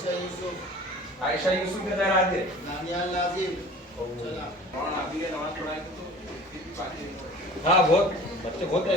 आयशा यूसुफ, आयशा यूसुफ के दर आते दानियाल नाजिम। चला चला कौन अभी है नमाज पढ़ाई तो कितनी बाकी है? हाँ बहुत बच्चे बहुत है